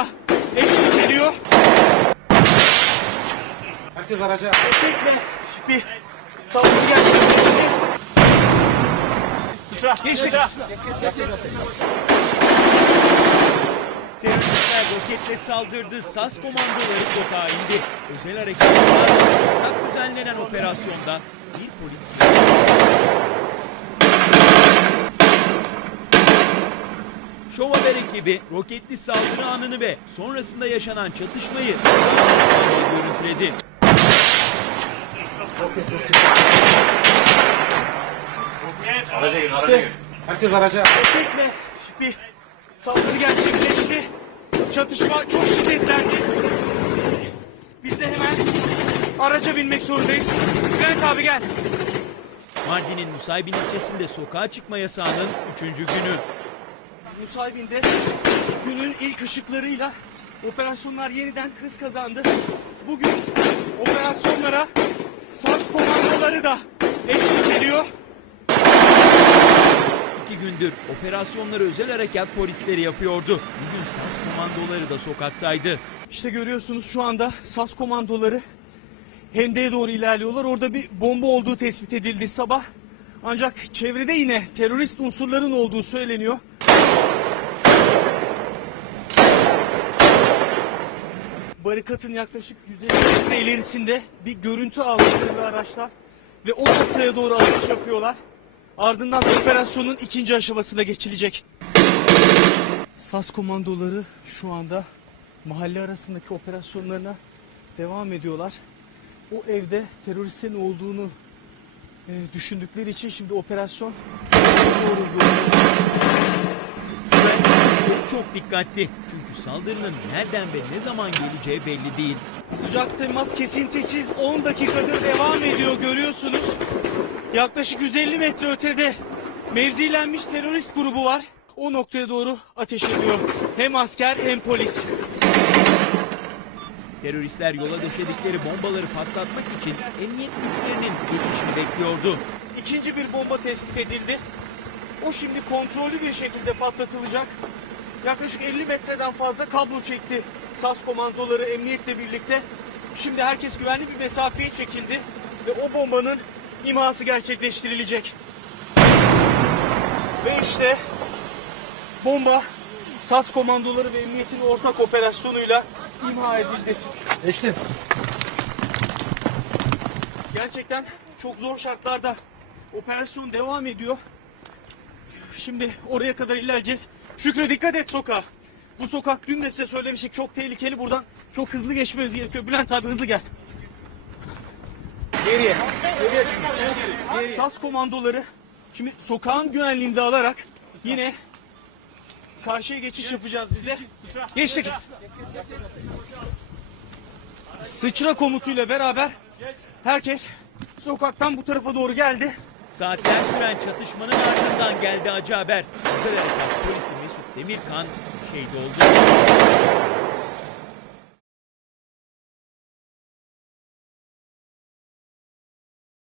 da eşlik ediyor. Herkes araca. Bir gerçekleşti. Geçtik. Teröristler roketle saldırdı. SAS komandoları sokağa indi. Özel harekatlar düzenlenen operasyonda bir polis Şov Haber ekibi roketli saldırı anını ve sonrasında yaşanan çatışmayı görüntüledi. Herkes araca. Roketle bir saldırı gerçekleşti. Çatışma çok şiddetlendi. Biz de hemen araca binmek zorundayız. Bülent abi gel. Mardin'in Nusaybin ilçesinde sokağa çıkma yasağının 3. günü. Nusaybin'de günün ilk ışıklarıyla operasyonlar yeniden hız kazandı. Bugün operasyonlara SAS komandoları da eşlik ediyor. İki gündür operasyonları özel harekat polisleri yapıyordu. Bugün SAS komandoları da sokaktaydı. İşte görüyorsunuz şu anda SAS komandoları Hende'ye doğru ilerliyorlar. Orada bir bomba olduğu tespit edildi sabah. Ancak çevrede yine terörist unsurların olduğu söyleniyor. Barikatın yaklaşık 150 metre ilerisinde bir görüntü aldı araçlar ve o noktaya doğru atış yapıyorlar. Ardından da operasyonun ikinci aşamasına geçilecek. SAS komandoları şu anda mahalle arasındaki operasyonlarına devam ediyorlar. O evde teröristlerin olduğunu e, düşündükleri için şimdi operasyon doğruldu. Çok dikkatli. Çünkü saldırının nereden ve ne zaman geleceği belli değil. Sıcak temas kesintisiz 10 dakikadır devam ediyor görüyorsunuz. Yaklaşık 150 metre ötede mevzilenmiş terörist grubu var. O noktaya doğru ateş ediyor. Hem asker hem polis. Teröristler yola döşedikleri bombaları patlatmak için emniyet güçlerinin geçişini bekliyordu. İkinci bir bomba tespit edildi. O şimdi kontrollü bir şekilde patlatılacak. Yaklaşık 50 metreden fazla kablo çekti SAS komandoları emniyetle birlikte. Şimdi herkes güvenli bir mesafeye çekildi ve o bombanın imhası gerçekleştirilecek. Ve işte bomba SAS komandoları ve emniyetin ortak operasyonuyla imha edildi. Geçtim. Gerçekten çok zor şartlarda operasyon devam ediyor. Şimdi oraya kadar ilerleyeceğiz. Şükrü dikkat et sokağa. Bu sokak dün de size söylemiştik çok tehlikeli buradan. Çok hızlı geçmemiz gerekiyor. Bülent abi hızlı gel. Geriye. Geriye. SAS komandoları şimdi sokağın güvenliğini alarak yine karşıya geçiş yapacağız biz de. Geçtik. Sıçra komutuyla beraber herkes sokaktan bu tarafa doğru geldi. Saatler süren çatışmanın ardından geldi acı haber. Harekat polisi Mesut Demirkan şehit oldu.